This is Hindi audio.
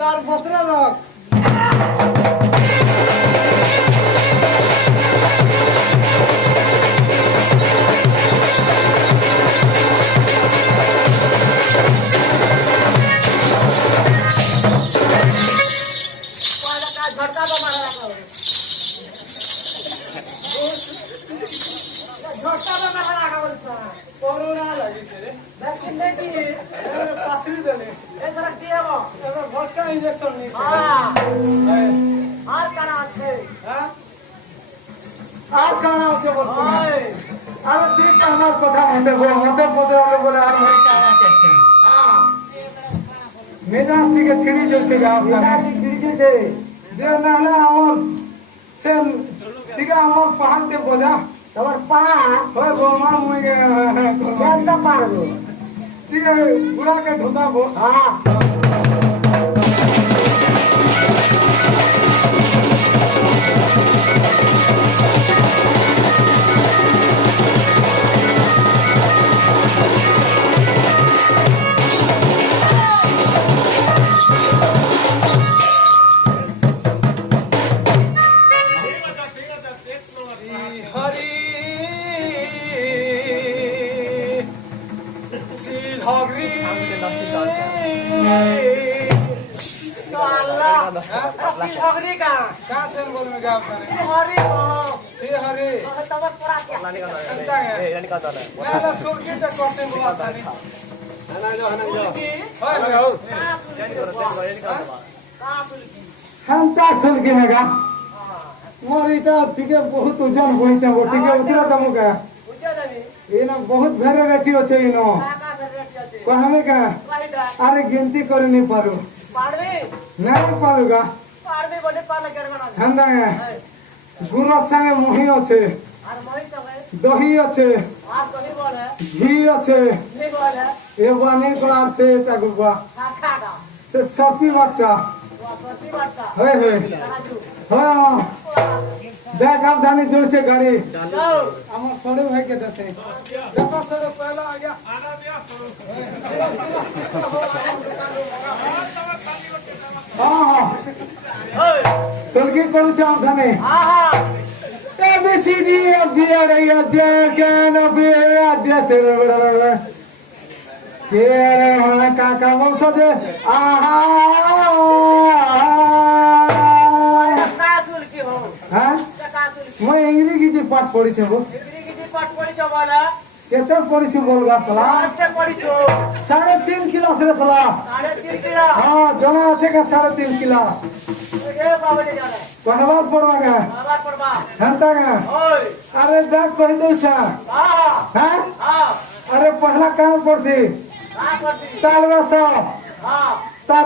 তার ভদ্রলোক করোনা লাগিছে রে ভ্যাকসিন নাকি এবারে পাসরি দেলে এছাড়া কি হবে এবার ভটকা ইনজেকশন নিছে আর কানা আছে হ্যাঁ আর কানা আছে বলছো আর ঠিক আমার কথা মতে বলে বলে আর ভাই কানা আছে হ্যাঁ মেজাজ থেকে ছিড়ি যাচ্ছে আপনারা ছিড়ি যাচ্ছে যে না হলে আমার সেন ঠিক আমার পাহাড়তে বোঝা তোমার পা ওই গোমা মুই কেনটা পারবো ঠিক আছে বুড়াকে ঢোকাবো হ্যাঁ बहुत ओजन बोलছে টিকে উতরা দমু কা এনা बहुत ভ্যারাইটি আছে ইনো कहमे का अरे गिनती कर नहीं पारू नहीं पारूगा हंदा गुड़ संगे मही अच्छे दही अच्छे घी अच्छे ये बानी कलार से गुबा से सती बच्चा है हाँ देख आप जानी जो से गाड़ी আমার সরে ভাই কে দেশে দেখো সরে পয়লা आ गया आना दिया हां चल के करू चाम थाने हां हां एबीसीडी एफ जी आ रही है के न बे आद्या से के रे काका बोल दे आहा काजुल की हो हां मैं इंग्लिश की पाठ पढ़ी छे वो इंग्लिश की पाठ पढ़ी छ वाला केते पढ़ी छ बोलगा सला मास्टर पढ़ी छ 3.5 किलो से सला 3.5 किलो हां जना আছে का 3.5 किलो ए बाबा ने जाने कहबार पड़वा का कहबार पड़वा हंता का ओए अरे देख कहि दे छ हां हां हां अरे पहला काम पड़सी हां पड़सी तालवा सा हां तार